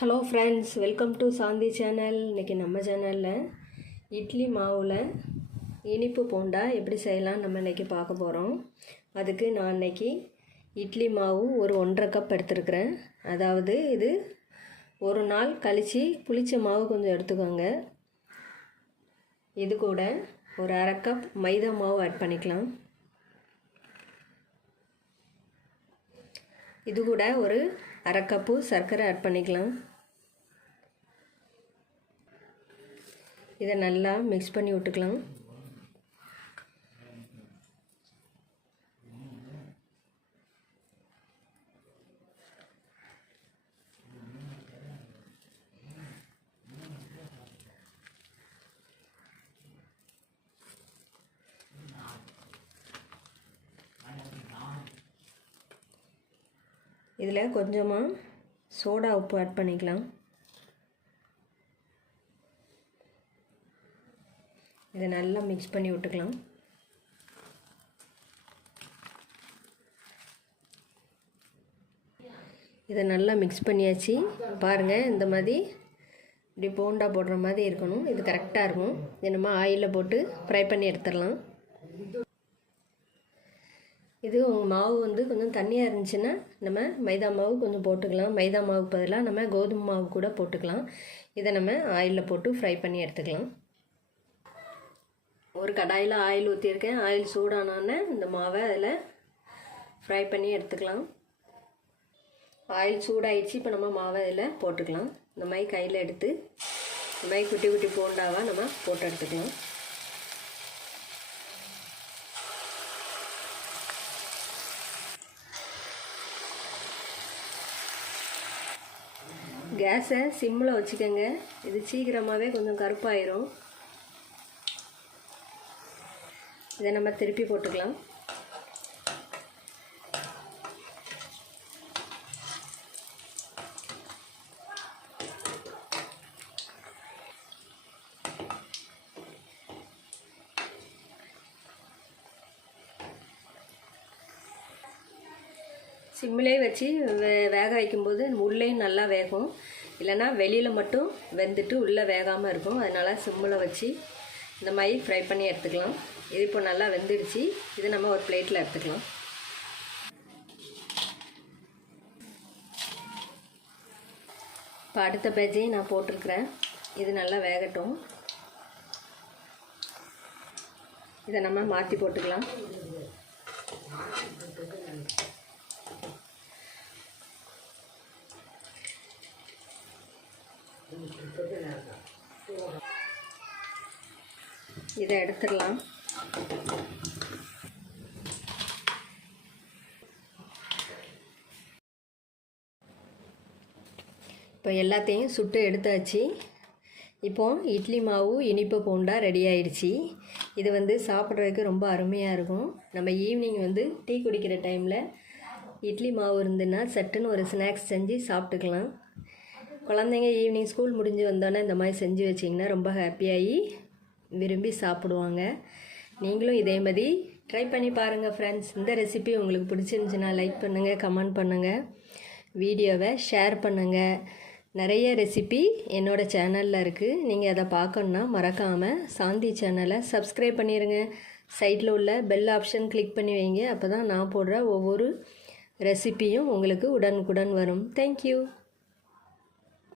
Hello friends, welcome to Shanti channel. இன்றைக்கி நம்ம சேனலில் இட்லி மாவில் இனிப்பு போண்டா எப்படி செய்யலாம் நம்ம இன்றைக்கி பார்க்க போகிறோம். அதுக்கு நான் இன்றைக்கி இட்லி மாவு ஒரு 1.5 கப் எடுத்துருக்குறேன். அதாவது இது ஒரு நாள் கழித்து புளிச்ச மாவு கொஞ்சம் எடுத்துக்கோங்க. இது கூட ஒரு 1/2 கப் மைதா மாவு ஆட் பண்ணிக்கலாம். இது கூட ஒரு 1/2 கப்பு சர்க்கரை ஆட் பண்ணிக்கலாம். இதை நல்லா மிக்ஸ் பண்ணி விட்டுக்கலாம். இதில் கொஞ்சமாக சோடா உப்பு ஆட் பண்ணிக்கலாம். இதை நல்லா மிக்ஸ் பண்ணி விட்டுக்கலாம். இதை நல்லா மிக்ஸ் பண்ணியாச்சு. பாருங்கள், இந்த மாதிரி இப்படி போண்டா போடுற மாதிரி இருக்கணும். இது கரெக்டாக இருக்கும். இதை நம்ம ஆயிலில் போட்டு ஃப்ரை பண்ணி எடுத்துடலாம். இது உங்கள் மாவு கொஞ்சம் தண்ணியாக இருந்துச்சுன்னா நம்ம மைதா மாவு கொஞ்சம் போட்டுக்கலாம். மைதா மாவுக்கு பதிலாக நம்ம கோதுமை மாவு கூட போட்டுக்கலாம். இதை நம்ம ஆயிலில் போட்டு ஃப்ரை பண்ணி எடுத்துக்கலாம். ஒரு கடாயில் ஆயில் ஊற்றிருக்கேன். ஆயில் சூடானோடனே இந்த மாவை அதில் ஃப்ரை பண்ணி எடுத்துக்கலாம். ஆயில் சூடாயிடுச்சு. இப்போ நம்ம மாவை அதில் போட்டுக்கலாம். இந்த மாதிரி கையில் எடுத்து இந்த மாதிரி குட்டி குட்டி போண்டாவாக நம்ம போட்டு எடுத்துக்கலாம். கேஸை சிம்மில் வச்சுக்கோங்க. இது சீக்கிரமாகவே கொஞ்சம் கருப்பாயிரும். இதை நம்ம திருப்பி போட்டுக்கலாம். சிம்மிலே வச்சு வேக வைக்கும்போது உள்ளேயும் நல்லா வேகும். இல்லைன்னா வெளியில் மட்டும் வெந்துட்டு உள்ளே வேகாமல் இருக்கும். அதனால் சிம்மில் வச்சு இந்த மாதிரி ஃப்ரை பண்ணி எடுத்துக்கலாம். இது இப்போ நல்லா வெந்துடுச்சு. இது நம்ம ஒரு பிளேட்டில் எடுத்துக்கலாம். இப்போ அடுத்த பேஜையும் நான் போட்டிருக்கிறேன். இது நல்லா வேகட்டும். இதை நம்ம மாற்றி போட்டுக்கலாம். இதை எடுத்துடலாம். இப்போ எல்லாத்தையும் சுட்டு எடுத்தாச்சு. இப்போ இட்லி மாவு இனிப்பு போண்டா ரெடி ஆயிடுச்சு. இது சாப்பிட்றதுக்கு ரொம்ப அருமையாக இருக்கும். நம்ம ஈவினிங் டீ குடிக்கிற டைமில் இட்லி மாவு இருந்துன்னா சட்டுன்னு ஒரு ஸ்நாக்ஸ் செஞ்சு சாப்பிட்டுக்கலாம். குழந்தைங்க ஈவினிங் ஸ்கூல் முடிஞ்சு வந்தோன்னே இந்த மாதிரி செஞ்சு வச்சிங்கன்னா ரொம்ப ஹாப்பியாகி விரும்பி சாப்பிடுவாங்க. நீங்களும் இதே மாதிரி ட்ரை பண்ணி பாருங்கள் ஃப்ரெண்ட்ஸ். இந்த ரெசிபி உங்களுக்கு பிடிச்சிருந்துச்சுன்னா லைக் பண்ணுங்கள், கமெண்ட் பண்ணுங்கள், வீடியோவை ஷேர் பண்ணுங்கள். நிறைய ரெசிபி என்னோடய சேனலில் இருக்குது. நீங்கள் அதை பார்க்கணுன்னா மறக்காமல் சாந்தி சேனலை சப்ஸ்கிரைப் பண்ணிடுங்க. சைடில் உள்ள பெல் ஆப்ஷன் கிளிக் பண்ணி வைங்க. அப்போ தான் நான் போடுற ஒவ்வொரு ரெசிபியும் உங்களுக்கு உடனுக்குடன் வரும். தேங்க்யூ.